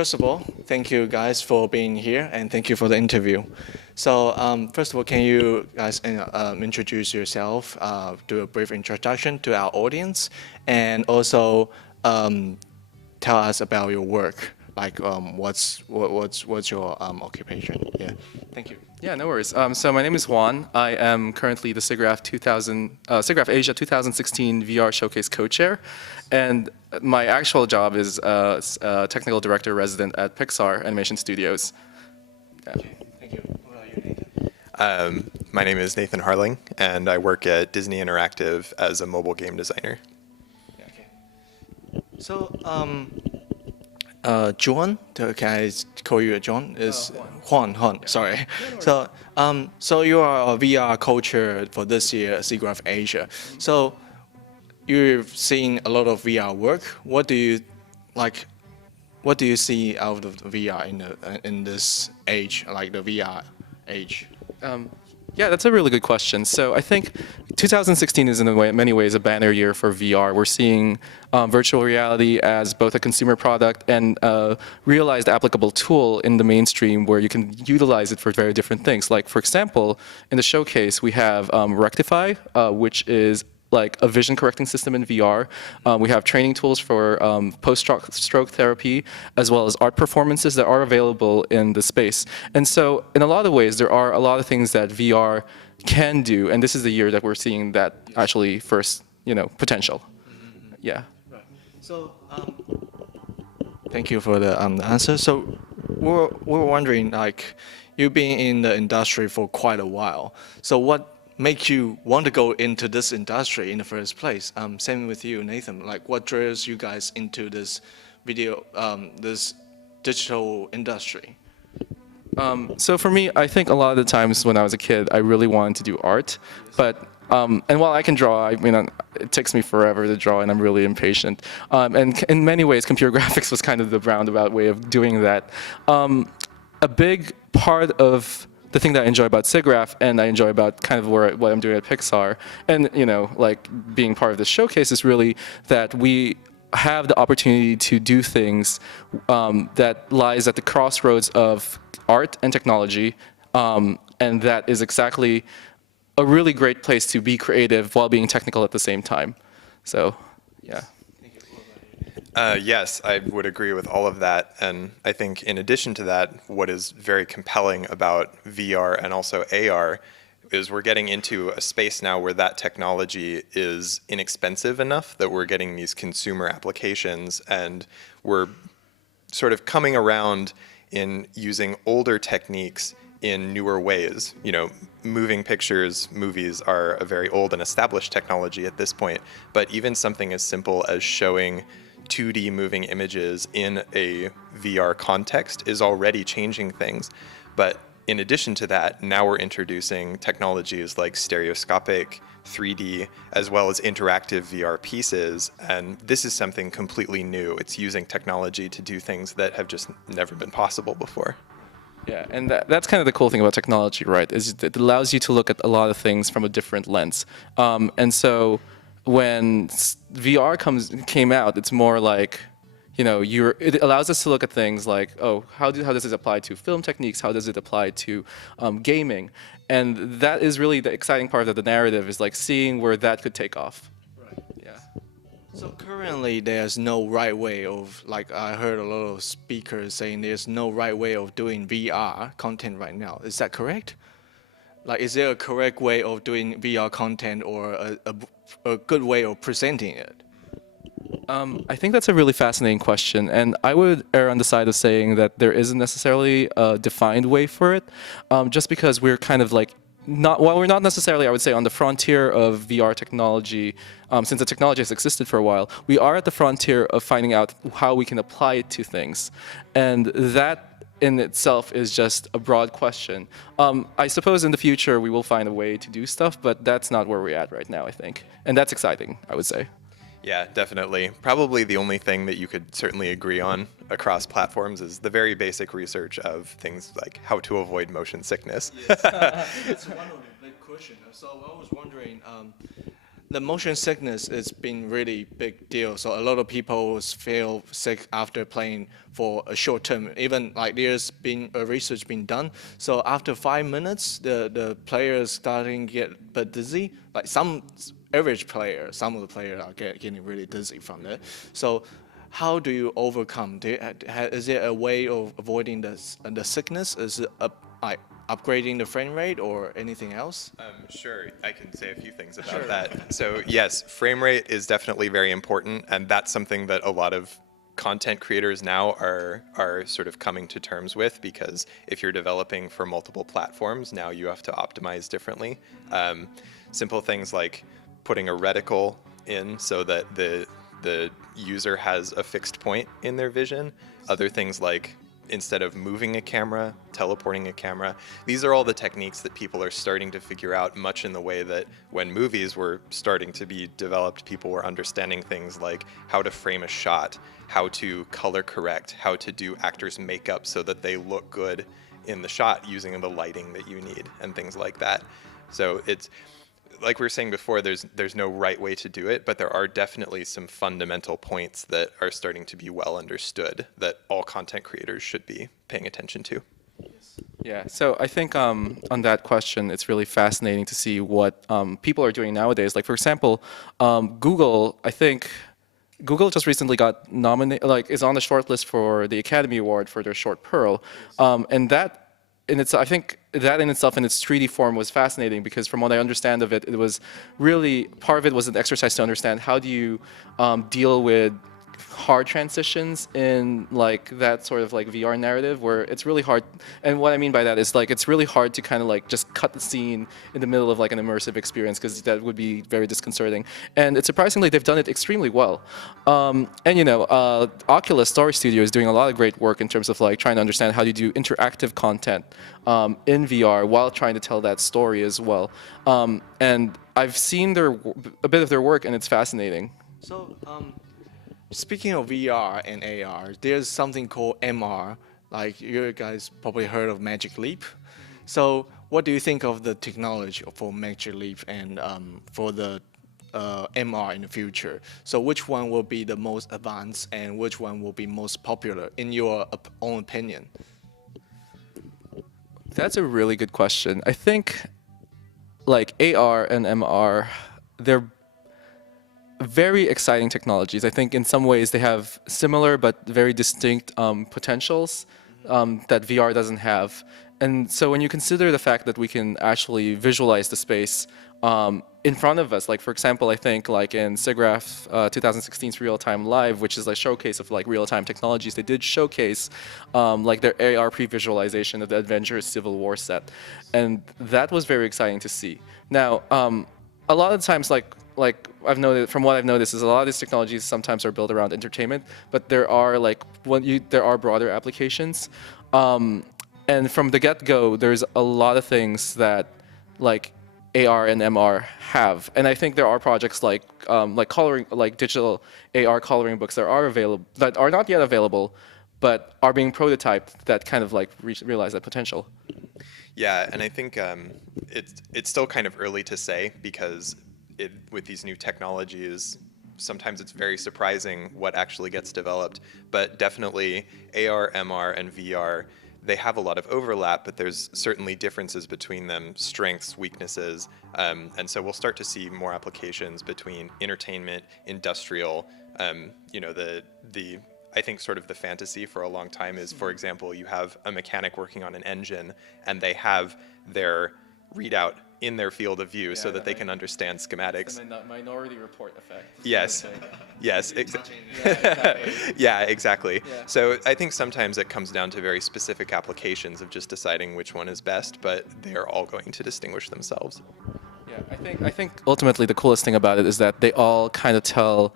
First of all, thank you guys for being here, and thank you for the interview. So, first of all, can you guys introduce yourself, do a brief introduction to our audience, and also tell us about your work, like what's your occupation? Yeah, thank you. Yeah, no worries. So my name is Juan. I am currently the Siggraph Asia 2016 VR Showcase co-chair, and my actual job is technical director resident at Pixar Animation Studios. Yeah. Okay, thank you. What about you, Nathan? My name is Nathan Harling, and I work at Disney Interactive as a mobile game designer. Yeah, okay. So, Juan, can I call you John? Is Juan? Yeah. Sorry. So, so you are a VR co-chair for this year, Siggraph Asia. So, you've seen a lot of VR work. What do you like? What do you see out of the VR in this age, like the VR age? Yeah, that's a really good question. So I think 2016 is in many ways a banner year for VR. We're seeing virtual reality as both a consumer product and a realized applicable tool in the mainstream where you can utilize it for very different things. Like, for example, in the showcase, we have Rectify, which is like a vision correcting system in VR. We have training tools for post-stroke therapy, as well as art performances that are available in the space. And so in a lot of ways, there are a lot of things that VR can do, and this is the year that we're seeing that actually first, potential. Yeah. Right. So, thank you for the answer. So, we're wondering, like, you've been in the industry for quite a while. So, what make you want to go into this industry in the first place? Same with you, Nathan. Like, what draws you guys into this this digital industry? So for me, I think a lot of the times when I was a kid, I really wanted to do art, but and while I can draw, I mean, it takes me forever to draw, and I'm really impatient. And in many ways, computer graphics was kind of the roundabout way of doing that. A big part of the thing that I enjoy about Siggraph, and I enjoy about kind of what I'm doing at Pixar, and like being part of this showcase, is really that we have the opportunity to do things that lies at the crossroads of art and technology, and that is exactly a really great place to be creative while being technical at the same time. So, yeah. Yes, I would agree with all of that. And I think in addition to that, what is very compelling about VR and also AR is we're getting into a space now where that technology is inexpensive enough that we're getting these consumer applications, and we're sort of coming around in using older techniques in newer ways. Moving pictures, movies are a very old and established technology at this point, but even something as simple as showing 2D moving images in a VR context is already changing things. But in addition to that, now we're introducing technologies like stereoscopic, 3D, as well as interactive VR pieces. And this is something completely new. It's using technology to do things that have just never been possible before. Yeah, and that's kind of the cool thing about technology, right? Is it allows you to look at a lot of things from a different lens. And so when VR came out, it's more like, it allows us to look at things like, oh, how does this apply to film techniques? How does it apply to gaming? And that is really the exciting part of the narrative, is like seeing where that could take off. Right. Yeah. So currently, there's no right way of, like, I heard a lot of speakers saying there's no right way of doing VR content right now. Is that correct? Like, is there a correct way of doing VR content, or a good way of presenting it? I think that's a really fascinating question, and I would err on the side of saying that there isn't necessarily a defined way for it, just because we're kind of like, while we're not necessarily, I would say, on the frontier of VR technology, since the technology has existed for a while, we are at the frontier of finding out how we can apply it to things. And that in itself is just a broad question. I suppose in the future we will find a way to do stuff, but that's not where we're at right now, I think. And that's exciting, I would say. Yeah, definitely. Probably the only thing that you could certainly agree on across platforms is the very basic research of things like how to avoid motion sickness. Yes. That's one of the big questions. So I was wondering, the motion sickness has been really big deal. So a lot of people feel sick after playing for a short term. Even like there's been a research being done. So after 5 minutes, the players starting to get a bit dizzy. Like some average player, some of the players are getting really dizzy from it. So how do you overcome? Is there a way of avoiding the sickness? Is it like upgrading the frame rate or anything else? Sure, I can say a few things about that. So yes, frame rate is definitely very important, and that's something that a lot of content creators now are sort of coming to terms with, because if you're developing for multiple platforms, now you have to optimize differently. Simple things like putting a reticle in so that the user has a fixed point in their vision. Other things like, instead of moving a camera, teleporting a camera. These are all the techniques that people are starting to figure out, much in the way that when movies were starting to be developed, people were understanding things like how to frame a shot, how to color correct, how to do actors' makeup so that they look good in the shot using the lighting that you need, and things like that. So it's, like we were saying before, there's no right way to do it, but there are definitely some fundamental points that are starting to be well understood that all content creators should be paying attention to. Yeah, so I think on that question, it's really fascinating to see what people are doing nowadays. Like, for example, Google, I think Google just recently got nominated, like, is on the short list for the Academy Award for their short Pearl, and that. And I think that in itself, in its 3D form, was fascinating, because from what I understand of it, it was really, part of it was an exercise to understand how do you deal with hard transitions in like that sort of like VR narrative, where it's really hard. And what I mean by that is, like, it's really hard to kind of like just cut the scene in the middle of like an immersive experience, because that would be very disconcerting. And it's surprisingly, they've done it extremely well. And you know, Oculus Story Studio is doing a lot of great work in terms of like trying to understand how do you do interactive content in VR while trying to tell that story as well. And I've seen a bit of their work, and it's fascinating. So, speaking of VR and AR, there's something called MR. Like, you guys probably heard of Magic Leap. So, what do you think of the technology for Magic Leap and for the MR in the future? So, which one will be the most advanced and which one will be most popular in your own opinion? That's a really good question. I think like AR and MR, they're very exciting technologies. I think in some ways they have similar but very distinct potentials that VR doesn't have. And so when you consider the fact that we can actually visualize the space in front of us, like for example, I think like in Siggraph 2016's Real-Time Live, which is a showcase of like real-time technologies, they did showcase like their AR pre-visualization of the Avengers Civil War set. And that was very exciting to see. Now, a lot of times, like I've noticed, from what I've noticed, is a lot of these technologies sometimes are built around entertainment, but there are like there are broader applications. And from the get-go, there's a lot of things that like AR and MR have, and I think there are projects like coloring, like digital AR coloring books that are available, that are not yet available, but are being prototyped, that kind of like realize that potential. Yeah, and I think it's still kind of early to say, because with these new technologies, sometimes it's very surprising what actually gets developed. But definitely AR, MR, and VR, they have a lot of overlap, but there's certainly differences between them, strengths, weaknesses, and so we'll start to see more applications between entertainment, industrial. You know, I think sort of the fantasy for a long time is, for example, you have a mechanic working on an engine, and they have their readout in their field of view, so that they can understand schematics. It's the Minority Report effect. Yes. Yes. Yeah, exactly. Yeah. So I think sometimes it comes down to very specific applications of just deciding which one is best, but they are all going to distinguish themselves. Yeah, I think ultimately the coolest thing about it is that they all kind of tell,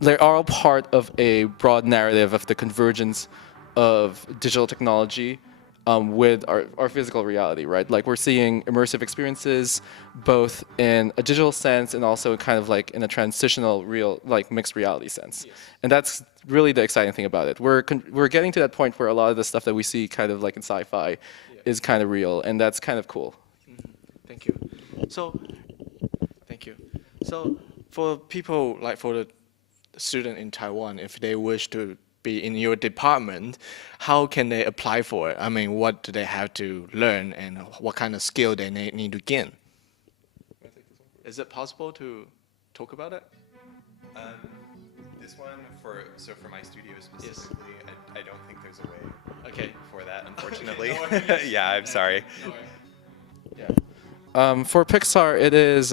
they're all part of a broad narrative of the convergence of digital technology with our physical reality, right? Like, we're seeing immersive experiences both in a digital sense and also kind of like in a transitional real, like mixed reality sense. Yes. And that's really the exciting thing about it. We're getting to that point where a lot of the stuff that we see kind of like in sci-fi is kind of real, and that's kind of cool. Thank you. So So for people like for the student in Taiwan, if they wish to be in your department, how can they apply for it? I mean, what do they have to learn and what kind of skill they need to gain? Is it possible to talk about it? Um, this one for my studio specifically, I don't think there's a way Okay. for that, unfortunately. no worries. Yeah, I'm sorry. For Pixar, it is.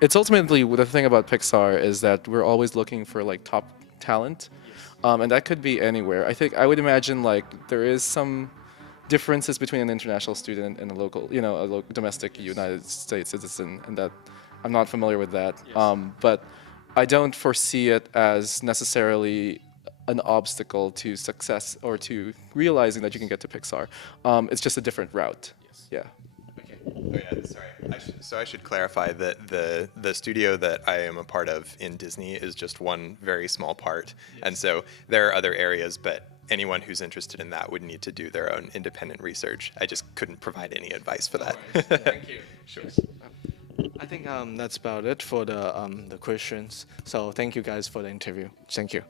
It's ultimately the thing about Pixar is that we're always looking for like top talent, and that could be anywhere. I would imagine like there is some differences between an international student and a local, a domestic United States citizen, and that I'm not familiar with that. But I don't foresee it as necessarily an obstacle to success or to realizing that you can get to Pixar. It's just a different route. Yeah. Oh yeah, sorry. I should clarify that the studio that I am a part of in Disney is just one very small part, and so there are other areas, but anyone who's interested in that would need to do their own independent research. I just couldn't provide any advice for that. Thank you. Sure. I think that's about it for the questions. So thank you guys for the interview. Thank you.